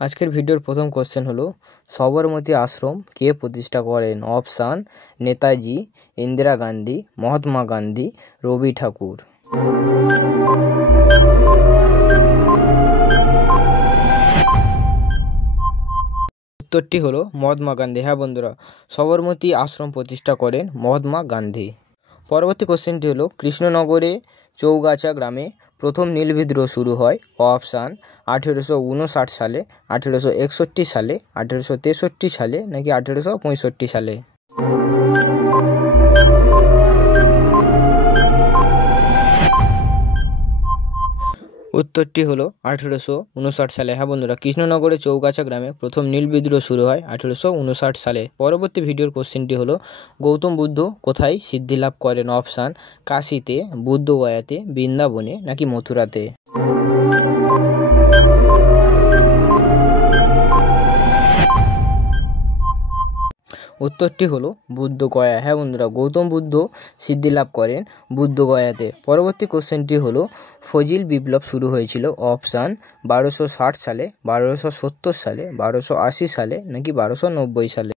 আজকের ভিডিওর প্রথম কোশ্চেন হলো সবরমতী আশ্রম কে প্রতিষ্ঠা করেন? অপশান নেতাজি, ইন্দিরা গান্ধী, মহাত্মা গান্ধী, রবি ঠাকুর। উত্তরটি হলো মহাত্মা গান্ধী। হ্যাঁ বন্ধুরা, সবরমতী আশ্রম প্রতিষ্ঠা করেন মহাত্মা গান্ধী। পরবর্তী কোশ্চেনটি হলো কৃষ্ণনগরে চৌগাছা গ্রামে প্রথম নীল বিদ্রোহ শুরু হয়। অপশান 1859 সালে, 1861 সালে, 1863 সালে নাকি 1865 সালে। উত্তরটি হলো 1859 সালে। হ্যাঁ বন্ধুরা, কৃষ্ণনগরে চৌগাছা গ্রামে প্রথম নীল বিদ্রোহ শুরু হয় 1859 সালে। পরবর্তী ভিডিওর কোশ্চেনটি হলো গৌতম বুদ্ধ কোথায় সিদ্ধি লাভ করেন? অপশান কাশীতে, বুদ্ধগয়াতে, বৃন্দাবনে নাকি মথুরাতে। উত্তরটি হলো বুদ্ধগয়া। হ্যাঁ বন্ধুরা, গৌতম বুদ্ধ সিদ্ধি লাভ করেন বুদ্ধগয়াতে। পরবর্তী কোশ্চেনটি হলো ফজিল বিপ্লব শুরু হয়েছিল। অপশান 1260 সালে, 1270 সালে, 1280 সালে নাকি 1290 সালে।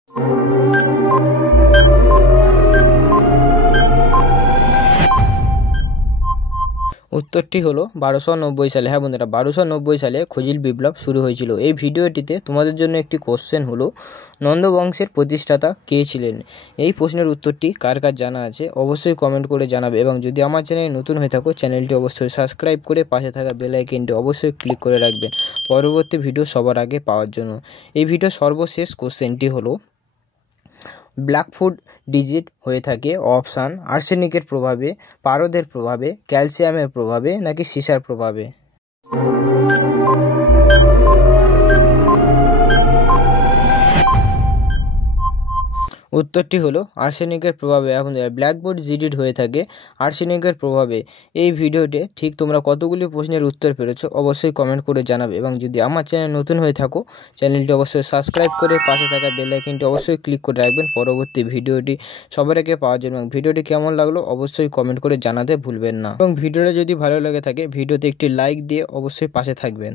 উত্তরটি হলো 1290 সালে। হ্যাঁ বন্ধুরা, 1290 সালে ফজিল বিপ্লব শুরু হয়েছিল। এই ভিডিওটিতে তোমাদের জন্য একটি কোশ্চেন হলো নন্দবংশের প্রতিষ্ঠাতা কে ছিলেন? এই প্রশ্নের উত্তরটি কার কার জানা আছে অবশ্যই কমেন্ট করে জানাবে, এবং যদি আমার চ্যানেলে নতুন হয়ে থাকো চ্যানেলটি অবশ্যই সাবস্ক্রাইব করে পাশে থাকা বেল আইকনটি অবশ্যই ক্লিক করে রাখবেন পরবর্তী ভিডিও সবার আগে পাওয়ার জন্য। এই ভিডিও সর্বশেষ কোশ্চেনটি হলো ব্ল্যাকফুট ডিজিজ হয়ে থাকে। অপশান আর্সেনিকের প্রভাবে, পারদের প্রভাবে, ক্যালসিয়ামের প্রভাবে নাকি সীসার প্রভাবে। উত্তরটি হলো আর্সেনিকের প্রভাবে। এখন ব্ল্যাকবোর্ড ডিজিজ হয়ে থাকে আর্সেনিকের প্রভাবে। এই ভিডিওতে ঠিক তোমরা কতগুলি প্রশ্নের উত্তর পেরেছো অবশ্যই কমেন্ট করে জানাবে, এবং যদি আমার চ্যানেল নতুন হয়ে থাকো চ্যানেলটি অবশ্যই সাবস্ক্রাইব করে পাশে থাকা বেল আইকনটি অবশ্যই ক্লিক করে রাখবেন পরবর্তী ভিডিওটি সবার আগে পাওয়ার জন্য। ভিডিওটি কেমন লাগলো অবশ্যই কমেন্ট করে জানাতে ভুলবেন না, এবং ভিডিওটা যদি ভালো লেগে থাকে ভিডিওতে একটি লাইক দিয়ে অবশ্যই পাশে থাকবেন।